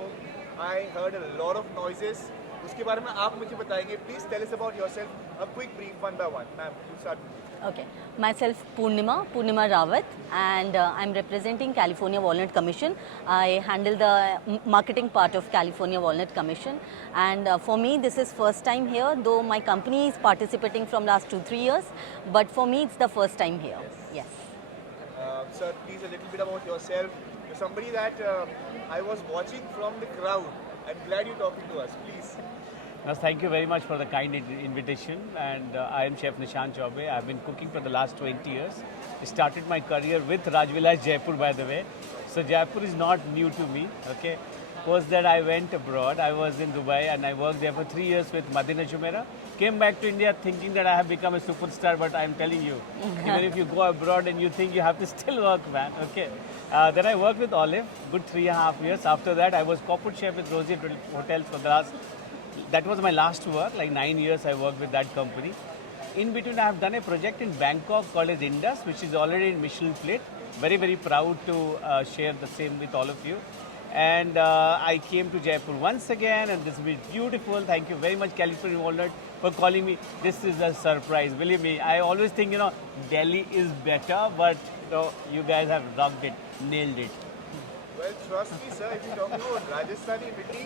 show. I heard a lot of noises. उसके बारे में आप मुझे बताएंगे. Please tell us about yourself. A quick brief, one by one. Ma'am, you start with you. Okay, myself Purnima Rawat, and I'm representing California Walnut Commission. I handle the marketing part of California Walnut Commission, and for me this is first time here, though my company is participating from last 2-3 years, but for me it's the first time here. Yes. Sir, please a little bit about yourself. You're somebody that I was watching from the crowd. I'm glad you're talking to us. Please. Thank you very much for the kind invitation, and I am Chef Nishant Chaubey. I've been cooking for the last 20 years. I started my career with Rajvilas Jaipur, by the way. So Jaipur is not new to me, okay. Post that I went abroad. I was in Dubai and I worked there for 3 years with Madina Jumeirah. Came back to India thinking that I have become a superstar, but I'm telling you, even if you go abroad and you think you have to still work, man, okay. Then I worked with Olive, good 3.5 years. After that, I was corporate chef with Rosie Hotels for the last, that was my last work, like 9 years I worked with that company. In between, I have done a project in Bangkok called as Indus, which is already in Michelin plate. Very, very proud to share the same with all of you. And I came to Jaipur once again, and this will be beautiful. Thank you very much, California Walnut, for calling me. This is a surprise, believe me. I always think, Delhi is better, but you guys have rocked it, nailed it. Well, trust me, sir. If you're talking about Rajasthani मिट्टी,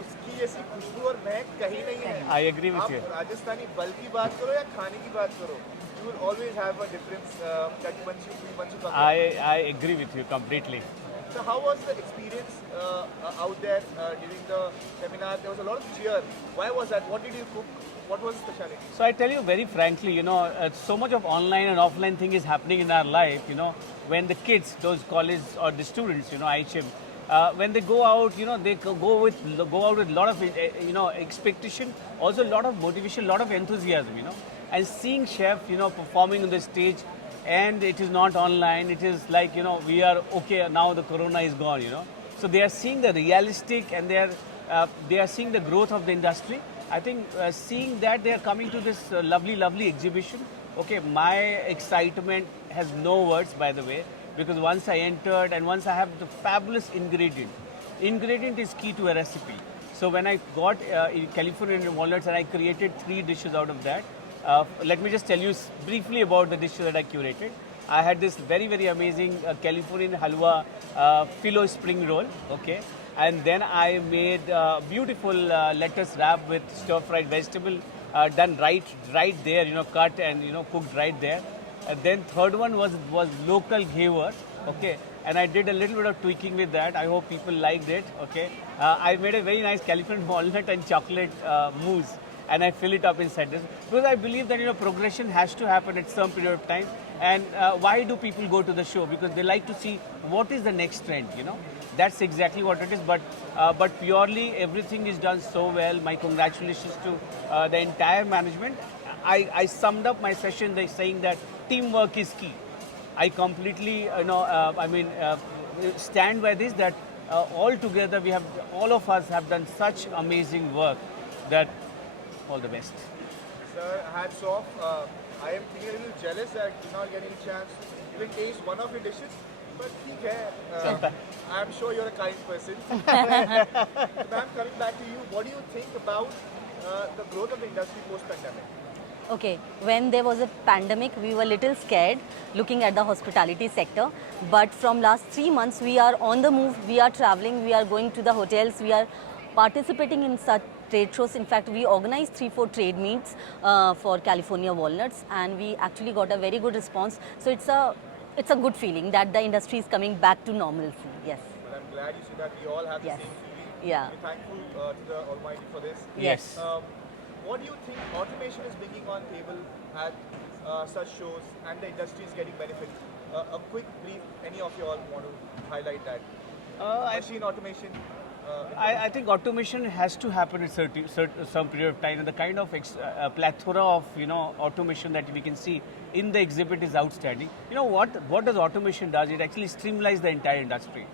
उसकी जैसी खुशबू और महक कहीं नहीं है. I agree with you. आप राजस्थानी बल की बात करो या खाने की बात करो, you will always have a difference that once you come. I agree with you completely. So how was the experience out there during the seminar? There was a lot of cheer. Why was that? What did you cook? What was the specialty? So I tell you very frankly, so much of online and offline thing is happening in our life, when the kids, those college or the students, IHM, when they go out, they go out with a lot of, expectation, also a lot of motivation, a lot of enthusiasm, and seeing chef, performing on the stage, and it is not online, it is like, we are okay, now the corona is gone, So they are seeing the realistic, and they are seeing the growth of the industry. I think seeing that they are coming to this lovely exhibition, okay, my excitement has no words, by the way, because once I entered and once I have the fabulous ingredient is key to a recipe. So when I got California walnuts and I created 3 dishes out of that, let me just tell you briefly about the dishes that I curated. I had this very, very amazing Californian halwa phyllo spring roll, okay. And then I made beautiful lettuce wrap with stir-fried vegetable done right there, cut and cooked right there. And then third one was local ghevar, okay. And I did a little bit of tweaking with that. I hope people liked it, okay. I made a very nice California walnut and chocolate mousse, and I fill it up inside this because I believe that progression has to happen at some period of time. And why do people go to the show? Because they like to see what is the next trend, That's exactly what it is. But purely everything is done so well. My congratulations to the entire management. I summed up my session by saying that teamwork is key. I completely, stand by this, that all together all of us have done such amazing work that all the best. Sir, hats off. I am feeling a little jealous that you're not getting a chance to even taste one of your dishes. But I'm sure you're a kind person. Ma'am, coming back to you, what do you think about the growth of the industry post-pandemic? Okay, when there was a pandemic, we were a little scared looking at the hospitality sector. But from last 3 months, we are on the move, we are traveling, we are going to the hotels, we are participating in such trade shows. In fact, we organized 3-4 trade meets for California walnuts, and we actually got a very good response. So it's a good feeling that the industry is coming back to normalcy. Yes. Well, I'm glad you see that we all have the Yes. same feeling. Yeah. We're thankful to the Almighty for this. Yes. What do you think automation is bringing on table at such shows, and the industry is getting benefit? A quick brief, any of you all want to highlight that? Machine automation. I think automation has to happen at some period of time, and the kind of plethora of automation that we can see in the exhibit is outstanding. What does automation does? It actually streamlines the entire industry.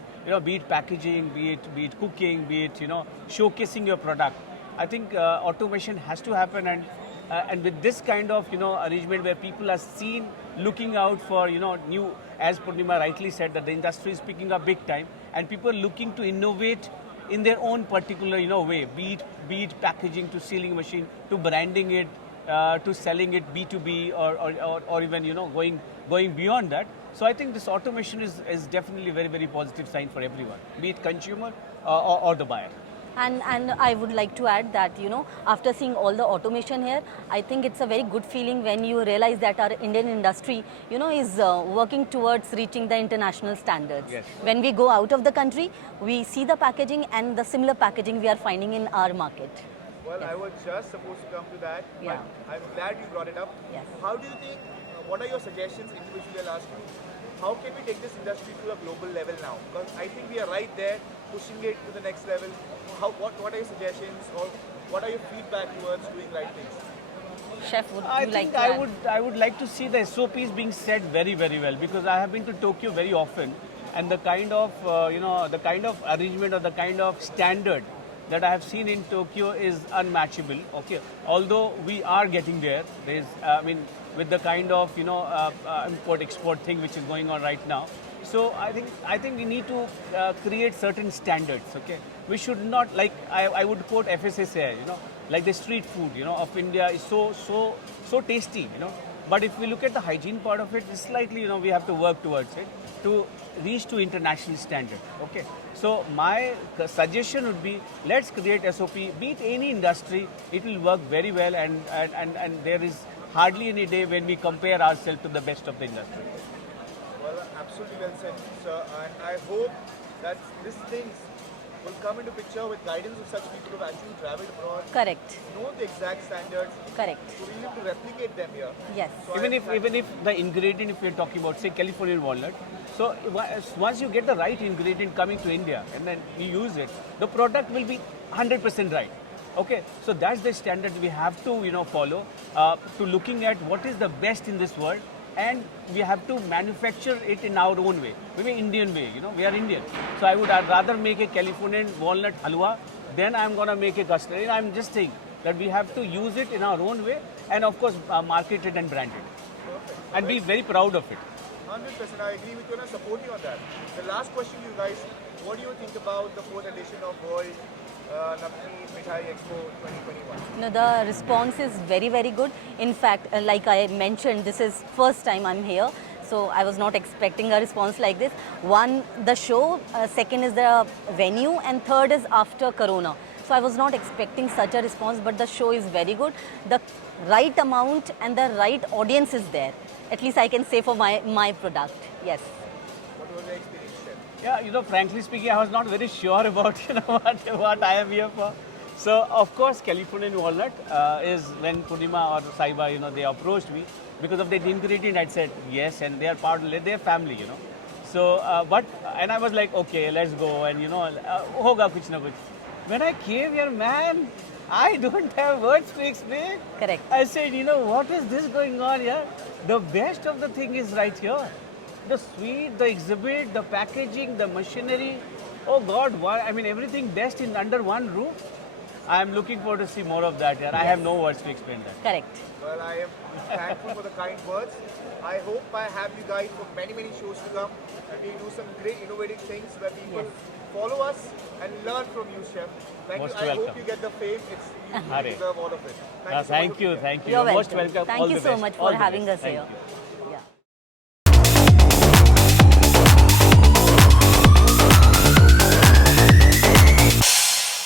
Be it packaging, be it cooking, be it showcasing your product. I think automation has to happen, and with this kind of arrangement where people are seen looking out for new, as Purnima rightly said, that the industry is picking up big time, and people are looking to innovate in their own particular, way, be it packaging to sealing machine, to branding it, to selling it B2B, or even, going beyond that. So I think this automation is definitely a very, very positive sign for everyone, be it consumer or the buyer. And I would like to add that, after seeing all the automation here, I think it's a very good feeling when you realize that our Indian industry, is working towards reaching the international standards. Yes. When we go out of the country, we see the packaging and the similar packaging we are finding in our market. Well, I was just supposed to come to that, Yeah. but I'm glad you brought it up. Yes. How do you think, what are your suggestions individually? I'll ask you, how can we take this industry to a global level now? Because I think we are right there, pushing it to the next level. What are your suggestions, or what are your feedback towards doing right things? Chef, would I you like think to add? I would like to see the SOPs being set very, very well, because I have been to Tokyo very often, and the kind of the kind of arrangement or the kind of standard that I have seen in Tokyo is unmatchable. Okay, although we are getting there. There's with the kind of import export thing which is going on right now. So I think we need to create certain standards. Okay, we should not, like I would quote FSSAI. Like the street food of India is so tasty. But if we look at the hygiene part of it, it's slightly we have to work towards it to reach to international standard. Okay, so my suggestion would be, let's create SOP. Be it any industry, it will work very well, and there is hardly any day when we compare ourselves to the best of the industry. Well, absolutely well said, sir. And I hope that these things will come into picture with guidance of such people who have actually traveled abroad, Correct. know the exact standards, Correct. so we need to replicate them here. Yes. So Even if the ingredient, if we're talking about, say, Californian walnut, so once you get the right ingredient coming to India and then you use it, the product will be 100% right. Okay, so that's the standard we have to follow, to looking at what is the best in this world, and we have to manufacture it in our own way, maybe Indian way. We are Indian, so I'd rather make a Californian walnut halwa than I'm gonna make a custard. I'm just saying that we have to use it in our own way, and of course market it and brand it, and be very proud of it. 100%, I agree with you and I support you on that. The last question, you guys, what do you think about the 4th edition of World Namkeen Mithai Expo 2021? No, the response is very, very good. In fact, like I mentioned, this is first time I'm here, so I was not expecting a response like this. One, the show, second is the venue, and third is after Corona. So I was not expecting such a response, but the show is very good. The right amount and the right audience is there. At least I can say for my product. Yes. What was your experience, Chef? Yeah, frankly speaking, I was not very sure about what I am here for. So of course, Californian walnut is when Purnima or Saiba, they approached me because of the ingredient. I said yes, and they are part of their family. So and I was like, okay, let's go, and hoga kuch na kuch. When I came here, man, I don't have words to explain. Correct. I said, what is this going on here? The best of the thing is right here. The suite, the exhibit, the packaging, the machinery. Oh God, everything best in under one roof. I am looking forward to see more of that here. I have no words to explain that. Correct. Well, I am thankful for the kind words. I hope I have you guys for many, many shows to come, and we do some great innovative things where people follow us and learn from you, Chef. Thank Most you. I welcome. hope you get the fame. You Hare. deserve all of it. Thank you. So much for being here. Thank you. You're Most welcome. welcome. Thank All you the so best. much for All the having best. us Thank here. you.